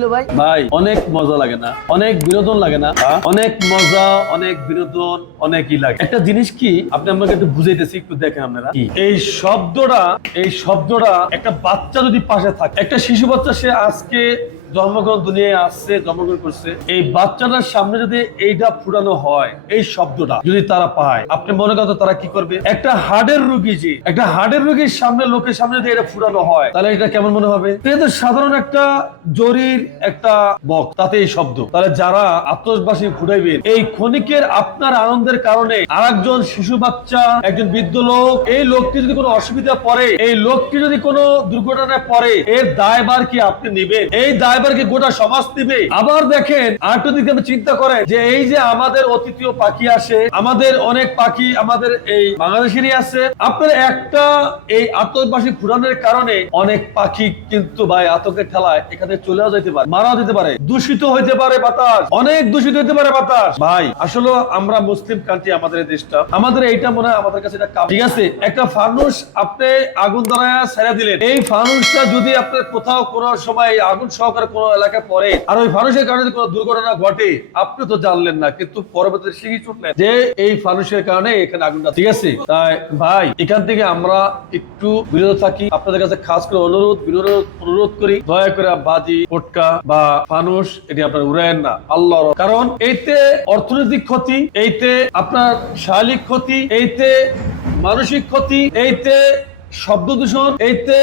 ছিল ভাই? ভাই অনেক মজা লাগে না? অনেক বিনোদন লাগে না? অনেক মজা অনেক বিনোদন অনেকই লাগে। একটা জিনিস কি? আপনি আমাকে একটু বুঝাইতেছি একটু দেখেন আপনারা। এই শব্দটা এই শব্দটা একটা বাচ্চা যদি পাশে থাকে একটা শিশু বাচ্চা সে আজকে জন্মগ্রহণ দুনিয়ায় আসছে, জন্মগ্রহণ করছে। এই বাচ্চাটার সামনে যদি এইটা ফুরানো হয়, এই শব্দটা যদি তারা পায়, আপনি মনে করেন তারা কি করবে? একটা হার্টের রোগী যে, একটা হার্টের রোগীর সামনে, লোকের সামনে যদি এটা ফুরানো হয়, তাহলে এটা কেমন মনে হবে? এটা সাধারণ একটা জরির একটা বক, তাতে এই শব্দ। তাহলে যারা আত্মবাসী ঘুরাইবেন এই ক্ষণিকের আপনার আনন্দের কারণে আরেকজন শিশু বাচ্চা, একজন বৃদ্ধ লোক, এই লোকটি যদি কোনো অসুবিধা পড়ে, এই লোকটি যদি কোনো দুর্ঘটনায় পড়ে, এর দায়ভার কি আপনি নেবেন? এই দায়ভার গোটা সমাজ নিবে আবার দেখেন দিকে আপনি চিন্তা করেন যে এই যে আমাদের অতিথিয় পাখি আসে, আমাদের অনেক পাখি আমাদের এই বাংলাদেশেরই আছে। আপনার একটা এই কারণে অনেক পাখি কিন্তু ভাই ঠেলায় এখানে যেতে পারে যেতে পারে, দূষিত হইতে পারে বাতাস, অনেক দূষিত হইতে পারে বাতাস। ভাই, আসলে আমরা মুসলিম কান্ট্রি আমাদের দেশটা, আমাদের এইটা মনে হয় আমাদের কাছে এটা ঠিক আছে, একটা ফানুস আপনি আগুন ধরায় ছেড়ে দিলেন। এই ফানুসটা যদি আপনার কোথাও কোনো সময় আগুন সহকারে কোনো এলাকায় পড়ে আর ওই ফানুসের কারণে দুর্ঘটনা ঘটে, আপনি তো জানলেন না, কিন্তু পরবর্তীতে যে এই ফানুসের কারণে এখানে আগুনটা ঠিক আছে। তাই ভাই, এখান থেকে আমরা একটু বিরত থাকি। আপনাদের কাছে খাস করে অনুরোধ অনুরোধ করি, দয়া করে বাজি বা ফানুস, এটি আপনার উড়ায়েন না। আল্লাহর কারণ এইতে অর্থনৈতিক ক্ষতি, এইতে আপনার শারীরিক ক্ষতি, এইতে মানসিক ক্ষতি, এইতে শব্দ দূষণ এইতে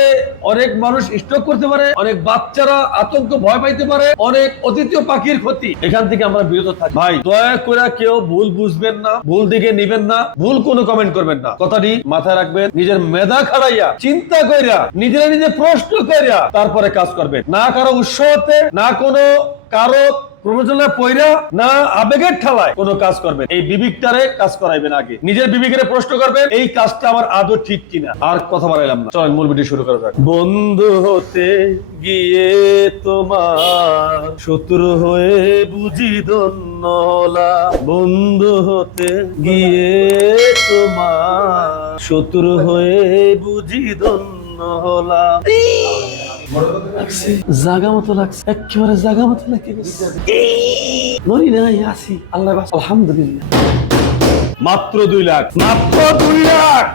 অনেক মানুষ স্ট্রোক করতে পারে, অনেক বাচ্চারা আতঙ্ক ভয় পাইতে পারে, অনেক অতিথিয় পাখির ক্ষতি। এখান থেকে আমরা বিরত থাকি। ভাই, দয়া করে কেউ ভুল বুঝবেন না, ভুল দিকে নিবেন না, ভুল কোনো কমেন্ট করবেন না। কথাটি মাথায় রাখবেন, নিজের মেধা খাড়াইয়া চিন্তা কইরা, নিজেরা নিজে প্রশ্ন কইরা তারপরে কাজ করবেন। না কারও উৎসাহতে, না কোনো কারও প্রবচনা পয়রা না আবেগের ঠেলায় কোনো কাজ করবেন। এই বিবেকটারে কাজ করাইবেন আগে। নিজের বিবেকের প্রশ্ন করবেন, এই কাজটা আমার আদৌ ঠিক কিনা। আর কথা বাড়াইলাম না। চলেন, মূল ভিডিও শুরু করা যাক। বন্ধু হতে গিয়ে তোমার শত্রু হয়ে বুঝি ধন্য হলা বন্ধু হতে গিয়ে তোমার শত্রু হয়ে বুঝি ধন্য হলা লাগছে জাগা মতো লাগছে একেবারে জাগা মতো লাগে নরি নাই আসি আল্লাহ আলহামদুলিল্লাহ মাত্র দুই লাখ মাত্র দুই লাখ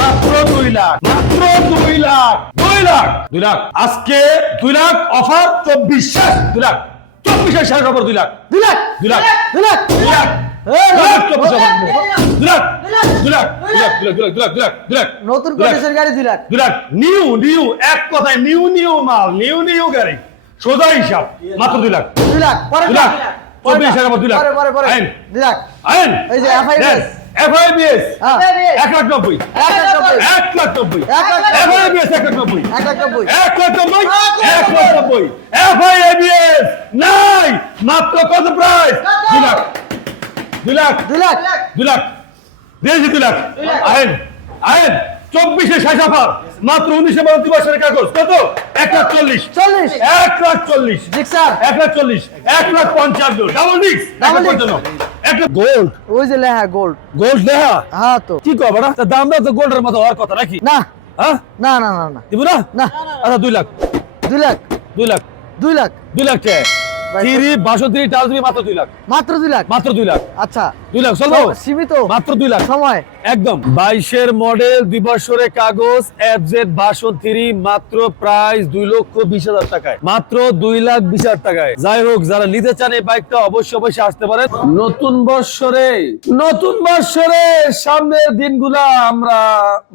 মাত্র দুই লাখ মাত্র দুই লাখ দুই লাখ দুই লাখ আজকে দুই লাখ অফার চব্বিশ শেষ দুই লাখ চব্বিশের শেষ অফার দুই লাখ দুই লাখ দুই লাখ দুই লাখ দুই লাখ নতুন গাড়ি দুই লাখ দুই লাখ নিউ নিউ এক কথায় নিউ নিউ মাল নিউ নিউ গাড়ি সোজা হিসাব মাত্র দুই লাখ দুই লাখ দুই লাখ চব্বিশ হাজার দুই লাখ আইন দুই লাখ আইন এই যে এফআইএস এফআইবিএস এক লাখ নব্বই এক নব্বই এক নব্বই এক লাখ নব্বই এক লাখ নব্বই এক লাখ নব্বই এফআইবিএস নাই মাত্র কত প্রাইস দুই লাখ দুই লাখ। দুই লাখ। দুই লাখ। দিয়েছি দুই লাখ। আইন। আইন। চব্বিশে শেষ অফার। মাত্র উনিশে বারো বছরের কাগজ। কত? এক লাখ চল্লিশ। চল্লিশ। এক লাখ চল্লিশ। জিক্সার এক লাখ চল্লিশ। এক লাখ ডাবল ডিক্স Double disc। এক লাখ গোল্ড ওই যে লেহা গোল্ড গোল্ড হ্যাঁ তো। কি কো বড় দাম দাও তো গোল্ডের মতো হওয়ার কথা নাকি? না। হ্যাঁ? না না না না। দিব না? না। আচ্ছা দুই লাখ। দুই লাখ। দুই লাখ। দুই লাখ। দুই লাখ টাকা থ্রি বাষট্টি টাল তুমি মাত্র দুই লাখ। মাত্র দুই লাখ? মাত্র দুই লাখ। আচ্ছা। দুই লাখ চলবো? সীমিত? মাত্র দুই লাখ। সময়? একদম। বাইশের মডেল দুই বছরের কাগজ এফ জেড ভাষণ থ্রি মাত্র প্রাইস দুই লক্ষ বিশ হাজার টাকায়। মাত্র দুই লাখ বিশ হাজার টাকায়। যাই হোক যারা নিতে চান এই বাইকটা অবশ্যই অবশ্যই আসতে পারেন। নতুন বৎসরে নতুন বৎসরে সামনের দিনগুলা আমরা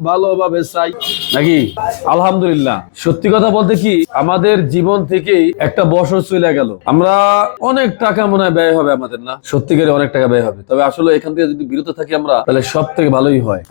ভালোভাবে চাই। নাকি? আলহামদুলিল্লাহ। সত্যি কথা বলতে কি আমাদের জীবন থেকেই একটা বছর চলে গেল। আমরা অনেক টাকা মনে হয় ব্যয় হবে আমাদের, না? সত্যিকারে অনেক টাকা ব্যয় হবে। তবে আসলে এখান থেকে যদি বিরত থাকি আমরা, তাহলে সব থেকে ভালোই হয়।